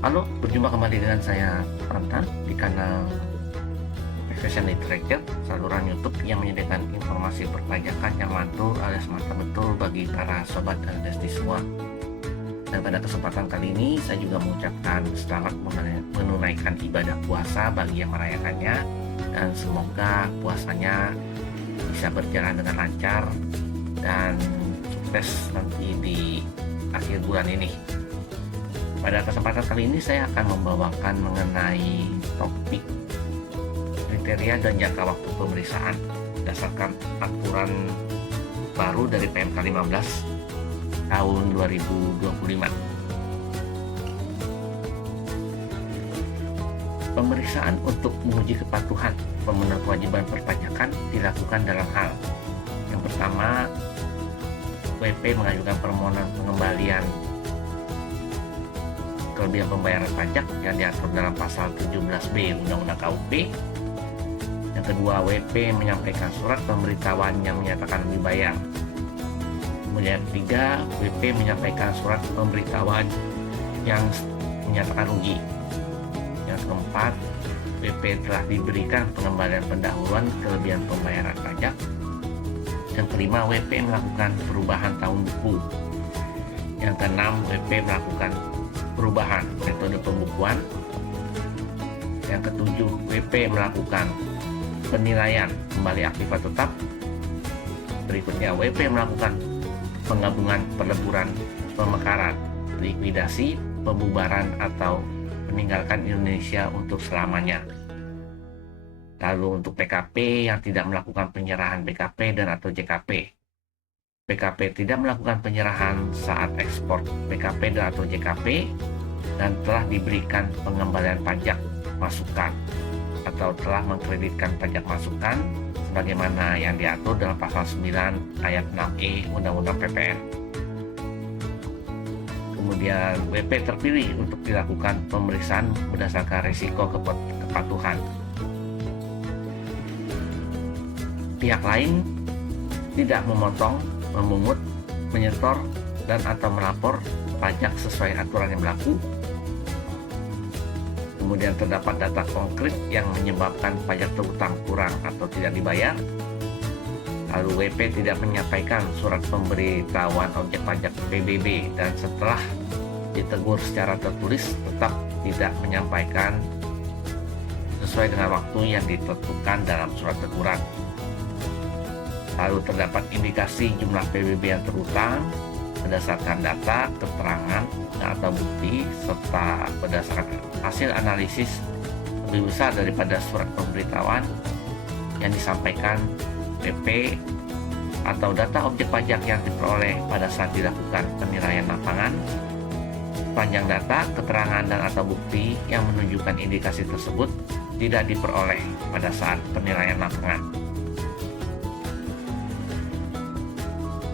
Halo, berjumpa kembali dengan saya Prantan di kanal Professional Tracker, saluran YouTube yang menyediakan informasi perpajakan yang mantul alias mantap betul bagi para sobat dan desti semua. Dan pada kesempatan kali ini saya juga mengucapkan selamat menunaikan ibadah puasa bagi yang merayakannya, dan semoga puasanya bisa berjalan dengan lancar dan sukses nanti di akhir bulan ini. Pada kesempatan kali ini saya akan membawakan mengenai topik kriteria dan jangka waktu pemeriksaan berdasarkan aturan baru dari PMK 15 tahun 2025. Pemeriksaan untuk menguji kepatuhan pemenuhan kewajiban perpajakan dilakukan dalam hal yang pertama, WP mengajukan permohonan pengembalian kelebihan pembayaran pajak yang diatur dalam pasal 17B Undang-Undang KUP. Yang kedua, WP menyampaikan surat pemberitahuan yang menyatakan lebih bayar. Kemudian ketiga, WP menyampaikan surat pemberitahuan yang menyatakan rugi. Yang keempat, WP telah diberikan pengembalian pendahuluan kelebihan pembayaran pajak. Yang kelima, WP melakukan perubahan tahun buku. Yang keenam, WP melakukan perubahan metode pembukuan. Yang ketujuh, WP melakukan penilaian kembali aktif atau tetap. Berikutnya, WP melakukan penggabungan, peleburan, pemekaran, likuidasi, pembubaran atau meninggalkan Indonesia untuk selamanya. Lalu untuk PKP yang tidak melakukan penyerahan BKP dan atau JKP. PKP tidak melakukan penyerahan saat ekspor PKP dan atau JKP dan telah diberikan pengembalian pajak masukan atau telah mengkreditkan pajak masukan sebagaimana yang diatur dalam pasal 9 ayat 6E Undang-Undang PPN. Kemudian WP terpilih untuk dilakukan pemeriksaan berdasarkan risiko kepatuhan. Pihak lain tidak memotong, memungut, menyetor, dan atau melapor pajak sesuai aturan yang berlaku. Kemudian terdapat data konkret yang menyebabkan pajak terutang kurang atau tidak dibayar. Lalu WP tidak menyampaikan surat pemberitahuan objek pajak PBB dan setelah ditegur secara tertulis tetap tidak menyampaikan sesuai dengan waktu yang ditentukan dalam surat teguran. Lalu terdapat indikasi jumlah PBB yang terutang berdasarkan data, keterangan, atau bukti, serta berdasarkan hasil analisis lebih besar daripada surat pemberitahuan yang disampaikan PP atau data objek pajak yang diperoleh pada saat dilakukan penilaian lapangan. Panjang data, keterangan, dan atau bukti yang menunjukkan indikasi tersebut tidak diperoleh pada saat penilaian lapangan.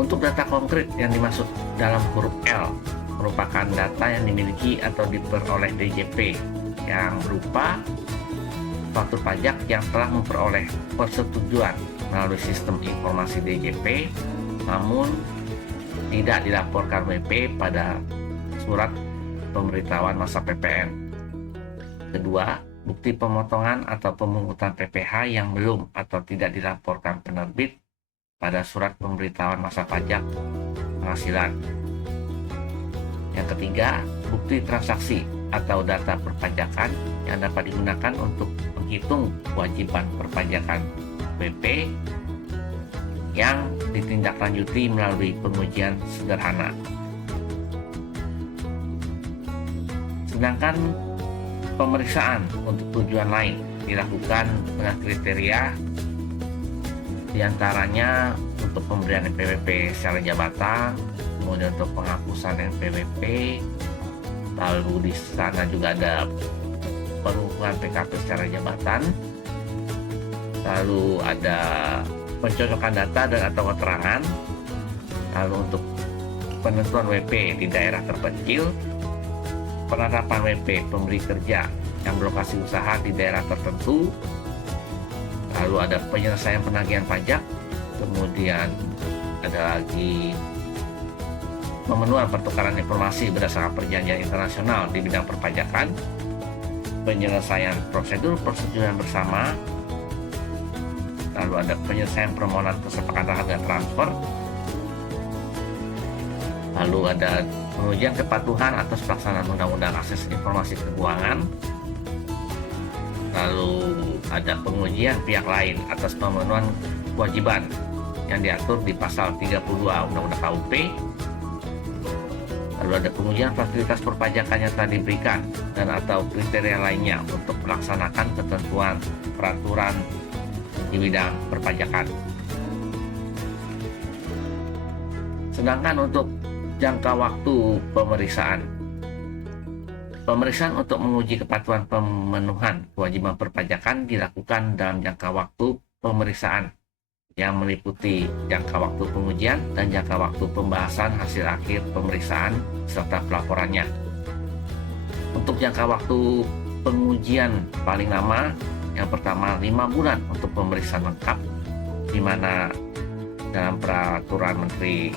Untuk data konkret yang dimaksud dalam huruf L merupakan data yang dimiliki atau diperoleh DJP yang berupa faktur pajak yang telah memperoleh persetujuan melalui sistem informasi DJP namun tidak dilaporkan WP pada surat pemberitahuan masa PPN. Kedua, bukti pemotongan atau pemungutan PPh yang belum atau tidak dilaporkan penerbit pada surat pemberitahuan masa pajak penghasilan. Yang ketiga, bukti transaksi atau data perpajakan yang dapat digunakan untuk menghitung kewajiban perpajakan WP yang ditindaklanjuti melalui pengujian sederhana. Sedangkan pemeriksaan untuk tujuan lain dilakukan dengan kriteria diantaranya untuk pemberian NPWP secara jabatan, kemudian untuk penghapusan NPWP, lalu di sana juga ada pengukuran PKP secara jabatan, lalu ada pencocokan data dan atau keterangan, lalu untuk penentuan WP di daerah terpencil, penerapan WP pemberi kerja yang berlokasi usaha di daerah tertentu, lalu ada penyelesaian penagihan pajak, kemudian ada lagi pemenuhan pertukaran informasi berdasarkan perjanjian internasional di bidang perpajakan, penyelesaian prosedur-prosedur yang bersama, lalu ada penyelesaian permohonan kesepakatan harga transfer, lalu ada pengujian kepatuhan atas pelaksanaan Undang-Undang Akses Informasi Keuangan, lalu ada pengujian pihak lain atas pemenuhan kewajiban yang diatur di pasal 32 Undang-Undang KUP, lalu ada pengujian fasilitas perpajakan yang telah diberikan dan atau kriteria lainnya untuk melaksanakan ketentuan peraturan di bidang perpajakan. Sedangkan untuk jangka waktu pemeriksaan untuk menguji kepatuhan pemenuhan kewajiban perpajakan dilakukan dalam jangka waktu pemeriksaan yang meliputi jangka waktu pengujian dan jangka waktu pembahasan hasil akhir pemeriksaan serta pelaporannya. Untuk jangka waktu pengujian paling lama, yang pertama 5 bulan untuk pemeriksaan lengkap, di mana dalam peraturan Menteri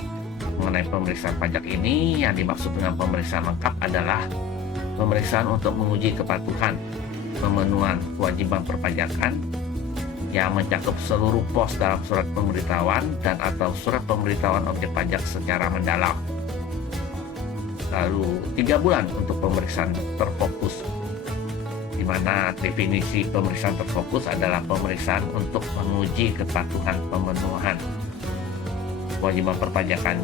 mengenai pemeriksaan pajak ini yang dimaksud dengan pemeriksaan lengkap adalah pemeriksaan untuk menguji kepatuhan pemenuhan kewajiban perpajakan yang mencakup seluruh pos dalam surat pemberitahuan dan atau surat pemberitahuan objek pajak secara mendalam. Lalu 3 bulan untuk pemeriksaan terfokus, di mana definisi pemeriksaan terfokus adalah pemeriksaan untuk menguji kepatuhan pemenuhan kewajiban perpajakan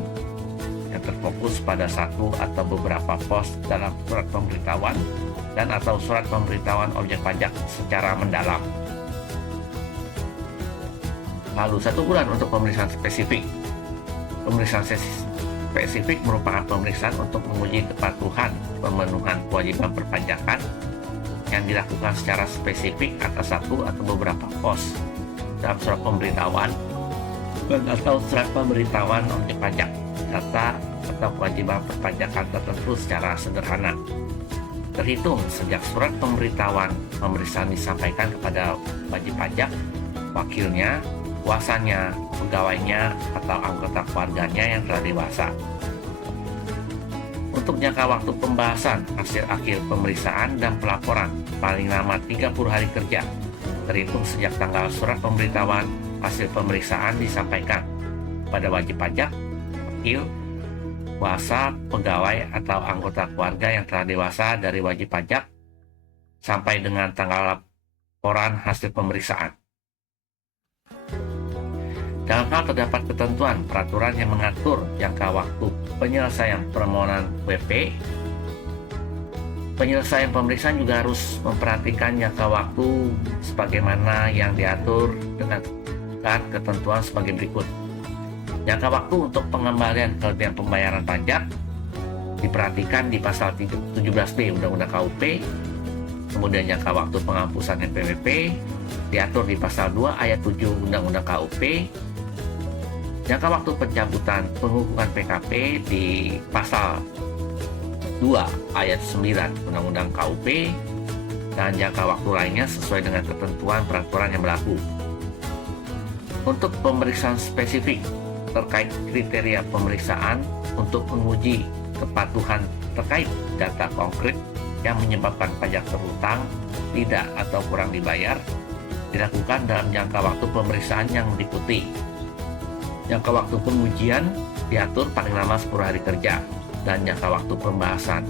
yang terfokus pada satu atau beberapa pos dalam surat pemberitahuan dan atau surat pemberitahuan objek pajak secara mendalam. Lalu 1 bulan untuk pemeriksaan spesifik. Pemeriksaan spesifik merupakan pemeriksaan untuk menguji kepatuhan pemenuhan kewajiban perpajakan yang dilakukan secara spesifik atas satu atau beberapa pos dalam surat pemberitahuan dan atau surat pemberitahuan objek pajak data atau kewajiban perpajakan tertentu secara sederhana. Terhitung sejak surat pemberitahuan pemeriksaan disampaikan kepada wajib pajak, wakilnya, kuasanya, pegawainya, atau anggota keluarganya yang telah dewasa. Untuk jangka waktu pembahasan hasil akhir pemeriksaan dan pelaporan paling lama 30 hari kerja, terhitung sejak tanggal surat pemberitahuan hasil pemeriksaan disampaikan pada wajib pajak, wakil, kuasa, pegawai, atau anggota keluarga yang telah dewasa dari wajib pajak sampai dengan tanggal laporan hasil pemeriksaan. Dalam hal terdapat ketentuan peraturan yang mengatur jangka waktu penyelesaian permohonan WP, penyelesaian pemeriksaan juga harus memperhatikan jangka waktu sebagaimana yang diatur dengan ketentuan sebagai berikut. Jangka waktu untuk pengembalian kelebihan pembayaran pajak diperhatikan di pasal 17B Undang-Undang KUP, kemudian jangka waktu penghapusan NPWP diatur di pasal 2 ayat 7 Undang-Undang KUP, jangka waktu pencabutan penghukuman PKP di pasal 2 ayat 9 Undang-Undang KUP, dan jangka waktu lainnya sesuai dengan ketentuan peraturan yang berlaku. Untuk pemeriksaan spesifik terkait kriteria pemeriksaan untuk menguji kepatuhan terkait data konkret yang menyebabkan pajak terhutang, tidak atau kurang dibayar, dilakukan dalam jangka waktu pemeriksaan yang meliputi jangka waktu pengujian diatur paling lama 10 hari kerja, dan jangka waktu pembahasan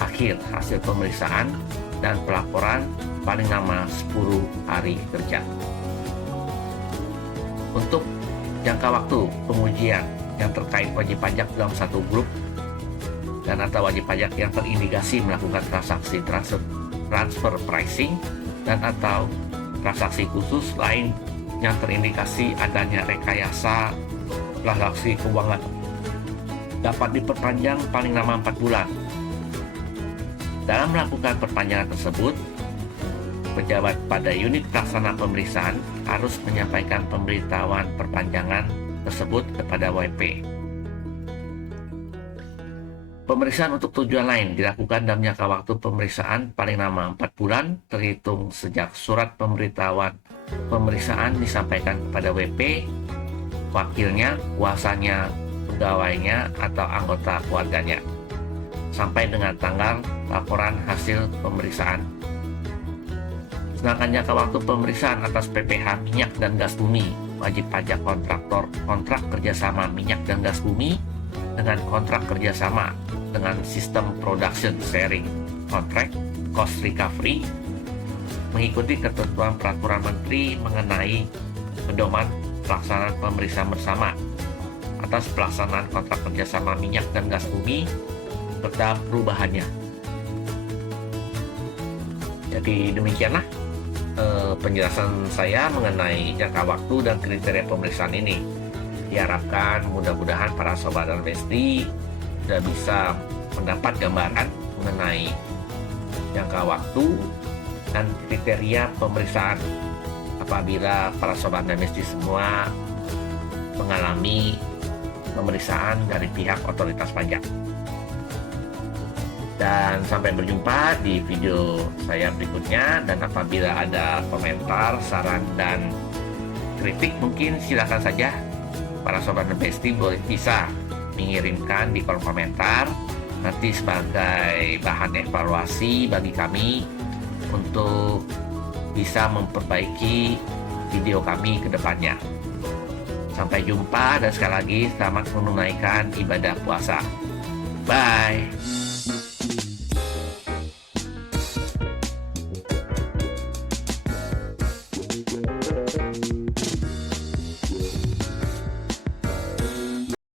akhir hasil pemeriksaan dan pelaporan paling lama 10 hari kerja. Untuk jangka waktu pengujian yang terkait wajib pajak dalam satu grup dan atau wajib pajak yang terindikasi melakukan transaksi transfer pricing dan atau transaksi khusus lain yang terindikasi adanya rekayasa transaksi keuangan dapat diperpanjang paling lama 4 bulan. Dalam melakukan perpanjangan tersebut, pejabat pada unit pelaksana pemeriksaan harus menyampaikan pemberitahuan perpanjangan tersebut kepada WP. Pemeriksaan untuk tujuan lain dilakukan dalam jangka waktu pemeriksaan paling lama 4 bulan terhitung sejak surat pemberitahuan pemeriksaan disampaikan kepada WP, wakilnya, kuasanya, pegawainya atau anggota keluarganya sampai dengan tanggal laporan hasil pemeriksaan. Sedangkan jangka waktu pemeriksaan atas PPh minyak dan gas bumi, wajib pajak kontraktor kontrak kerjasama minyak dan gas bumi dengan kontrak kerjasama dengan sistem production sharing contract cost recovery mengikuti ketentuan peraturan menteri mengenai pedoman pelaksanaan pemeriksaan bersama atas pelaksanaan kontrak kerjasama minyak dan gas bumi serta perubahannya. Jadi demikianlah penjelasan saya mengenai jangka waktu dan kriteria pemeriksaan ini. Diharapkan mudah-mudahan para sobat Besti sudah bisa mendapat gambaran mengenai jangka waktu dan kriteria pemeriksaan apabila para sobat Besti semua mengalami pemeriksaan dari pihak otoritas pajak. Dan sampai berjumpa di video saya berikutnya. Dan apabila ada komentar, saran, dan kritik mungkin silakan saja para sobat Besti bisa mengirimkan di kolom komentar nanti sebagai bahan evaluasi bagi kami untuk bisa memperbaiki video kami ke depannya. Sampai jumpa dan sekali lagi selamat menunaikan ibadah puasa. Bye.